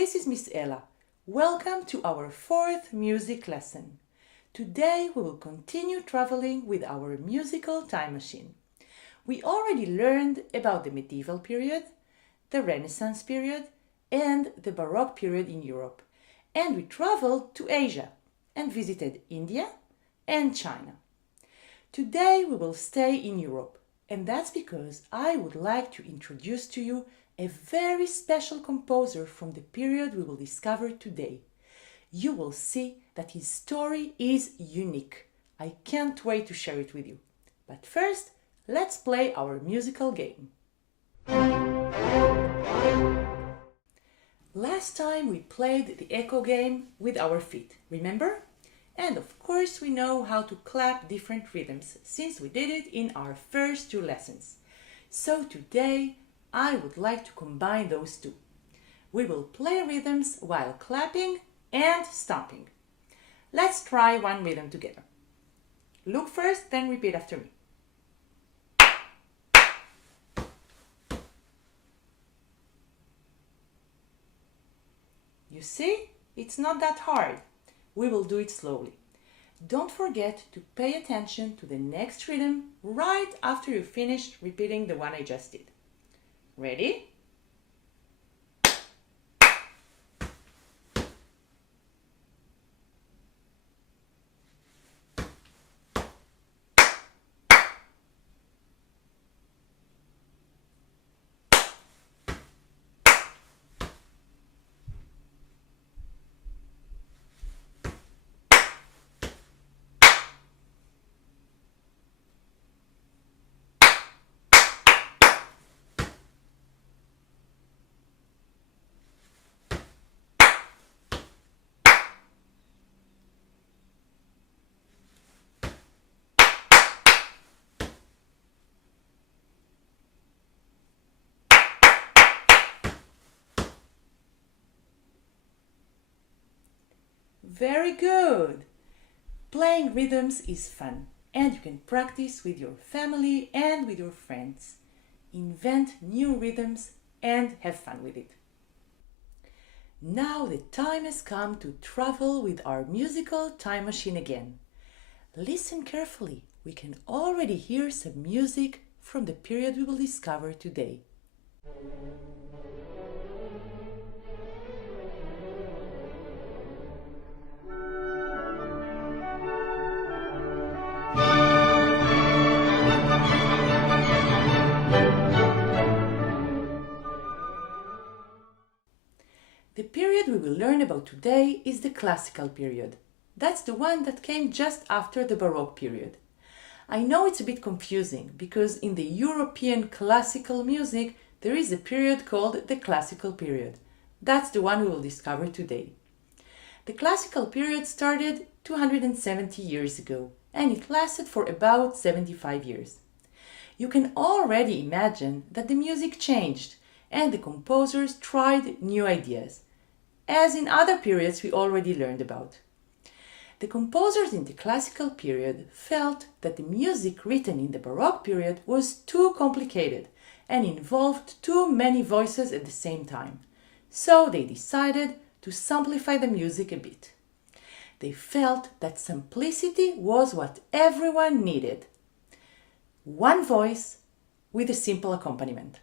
this is Miss Ella. Welcome to our fourth music lesson. Today we will continue traveling with our musical time machine. We already learned about the medieval period, the Renaissance period, and the Baroque period in Europe. And we traveled to Asia and visited India and China. Today we will stay in Europe, and that's because I would like to introduce to you a very special composer from the period we will discover today. You will see that his story is unique. I can't wait to share it with you. But first, let's play our musical game. Last time we played the echo game with our feet, remember? And of course we know how to clap different rhythms since we did it in our first two lessons. So today I would like to combine those two. We will play rhythms while clapping and stomping. Let's try one rhythm together. Look first, then repeat after me. You see, it's not that hard. We will do it slowly. Don't forget to pay attention to the next rhythm right after you finish repeating the one I just did. Ready? Very good! Playing rhythms is fun, and you can practice with your family and with your friends. Invent new rhythms and have fun with it. Now the time has come to travel with our musical time machine again. Listen carefully, we can already hear some music from the period we will discover today. The period we will learn about today is the classical period. That's the one that came just after the Baroque period. I know it's a bit confusing because in the European classical music there is a period called the classical period. That's the one we will discover today. The classical period started 270 years ago and it lasted for about 75 years. You can already imagine that the music changed and the composers tried new ideas, as in other periods we already learned about. The composers in the classical period felt that the music written in the Baroque period was too complicated and involved too many voices at the same time, so they decided to simplify the music a bit. They felt that simplicity was what everyone needed. One voice with a simple accompaniment.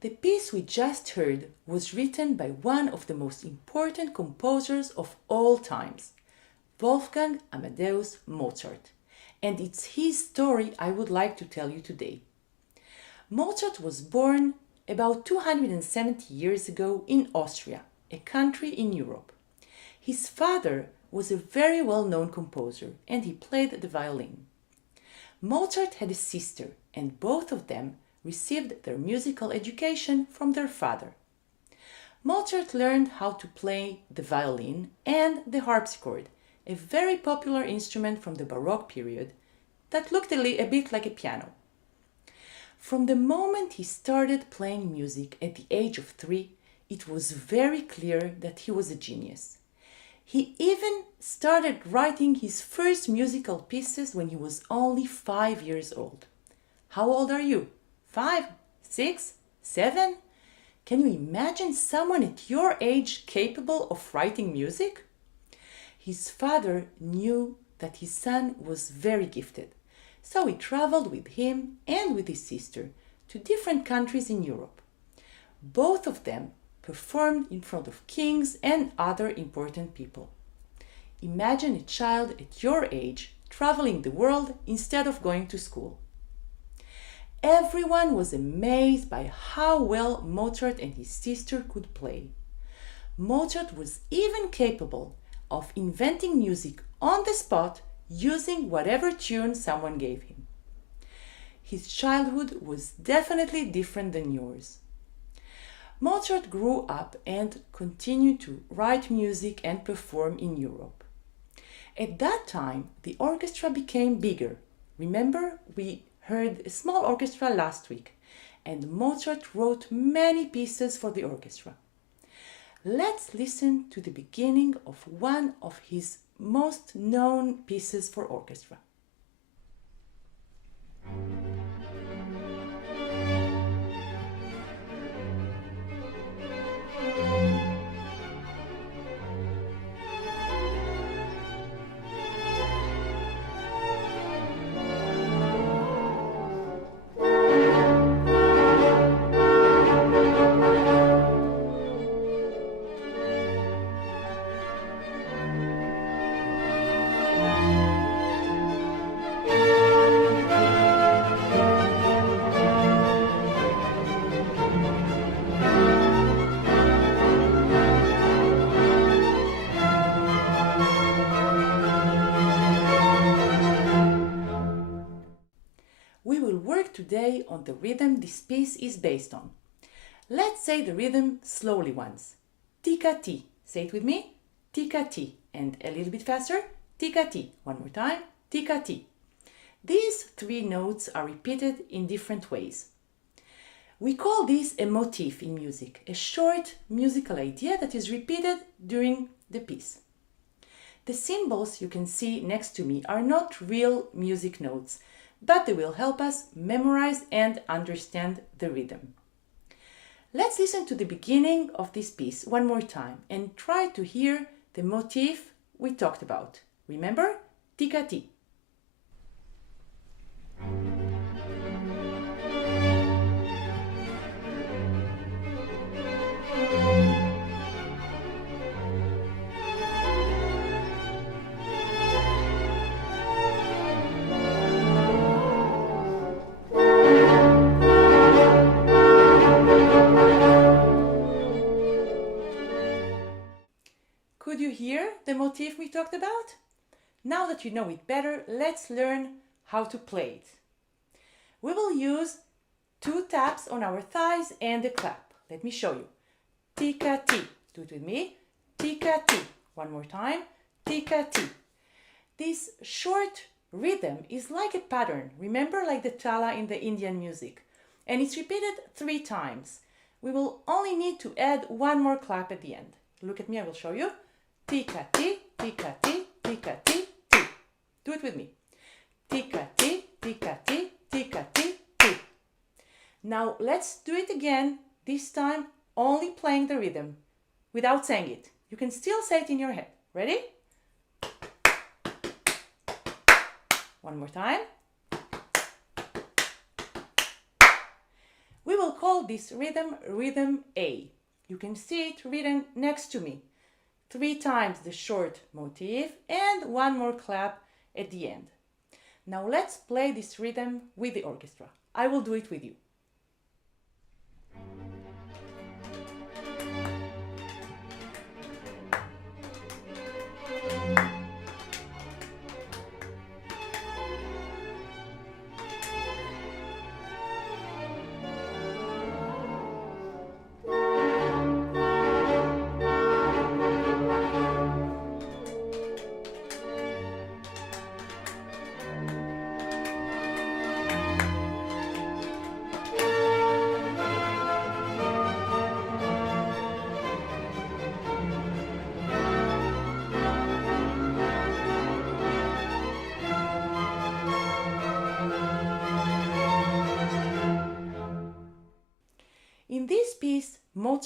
The piece we just heard was written by one of the most important composers of all times, Wolfgang Amadeus Mozart, and it's his story I would like to tell you today. Mozart was born about 270 years ago in Austria, a country in Europe. His father was a very well-known composer and he played the violin. Mozart had a sister and both of them received their musical education from their father. Mozart learned how to play the violin and the harpsichord, a very popular instrument from the Baroque period that looked a bit like a piano. From the moment he started playing music at the age of 3, it was very clear that he was a genius. He even started writing his first musical pieces when he was only 5 years old. How old are you? 5? 6? 7? Can you imagine someone at your age capable of writing music? His father knew that his son was very gifted, so he traveled with him and with his sister to different countries in Europe. Both of them performed in front of kings and other important people. Imagine a child at your age traveling the world instead of going to school. Everyone was amazed by how well Mozart and his sister could play. Mozart was even capable of inventing music on the spot using whatever tune someone gave him. His childhood was definitely different than yours. Mozart grew up and continued to write music and perform in Europe. At that time, the orchestra became bigger. Remember, we heard a small orchestra last week, and Mozart wrote many pieces for the orchestra. Let's listen to the beginning of one of his most known pieces for orchestra. We will work today on the rhythm this piece is based on. Let's say the rhythm slowly once. Tika-ti. Say it with me. Tika-ti. And a little bit faster. Tika-ti. One more time. Tika-ti. These 3 notes are repeated in different ways. We call this a motif in music, a short musical idea that is repeated during the piece. The symbols you can see next to me are not real music notes, but they will help us memorize and understand the rhythm. Let's listen to the beginning of this piece one more time and try to hear the motif we talked about. Remember? Tika-ti. Could you hear the motif we talked about? Now that you know it better, let's learn how to play it. We will use 2 taps on our thighs and a clap. Let me show you. Tika-ti. Do it with me. Tika-ti. One more time. Tika-ti. This short rhythm is like a pattern. Remember, like the tala in the Indian music. And it's repeated 3 times. We will only need to add 1 more clap at the end. Look at me, I will show you. Tika-ti, tika-ti, tika-ti, ti. Do it with me. Tika-ti, tika-ti, tika-ti, ti. Now let's do it again, this time only playing the rhythm, without saying it. You can still say it in your head. Ready? One more time. We will call this rhythm rhythm A. You can see it written next to me. 3 times the short motif and 1 more clap at the end. Now let's play this rhythm with the orchestra. I will do it with you.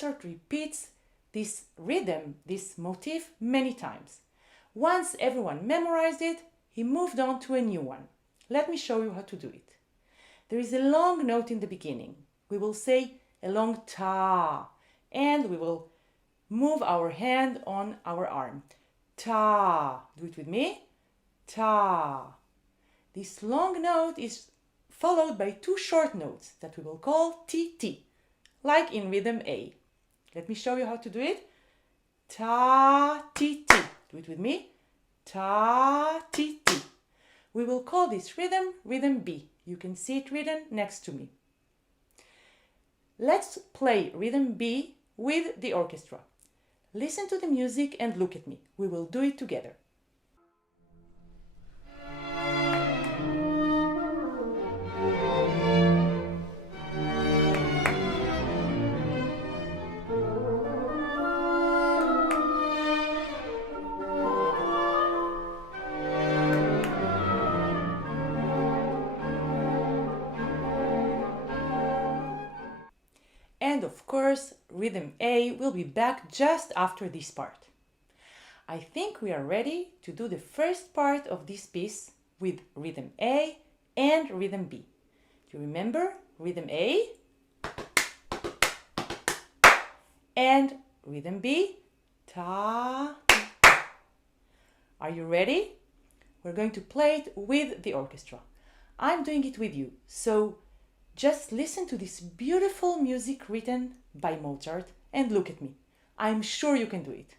Mozart repeats this rhythm, this motif, many times. Once everyone memorized it, he moved on to a new one. Let me show you how to do it. There is a long note in the beginning. We will say a long ta, and we will move our hand on our arm. Ta. Do it with me. Ta. This long note is followed by two short notes that we will call T-T, like in rhythm A. Let me show you how to do it. Ta-T-T. Do it with me. Ta-T-T. We will call this rhythm rhythm B. You can see it written next to me. Let's play rhythm B with the orchestra. Listen to the music and look at me. We will do it together. And of course, rhythm A will be back just after this part. I think we are ready to do the first part of this piece with rhythm A and rhythm B. Do you remember rhythm A and rhythm B? Ta. Are you ready? We're going to play it with the orchestra. I'm doing it with you, so just listen to this beautiful music written by Mozart and look at me. I'm sure you can do it.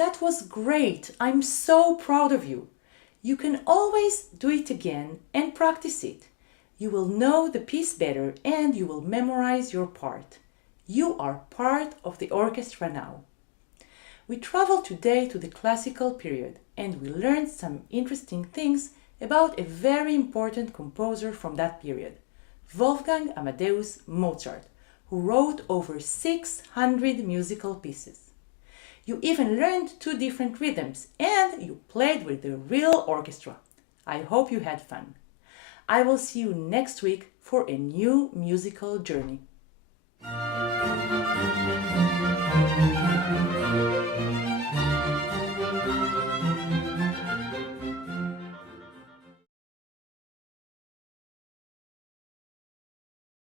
That was great! I'm so proud of you. You can always do it again and practice it. You will know the piece better and you will memorize your part. You are part of the orchestra now. We traveled today to the classical period and we learned some interesting things about a very important composer from that period, Wolfgang Amadeus Mozart, who wrote over 600 musical pieces. You even learned two different rhythms and you played with the real orchestra. I hope you had fun. I will see you next week for a new musical journey.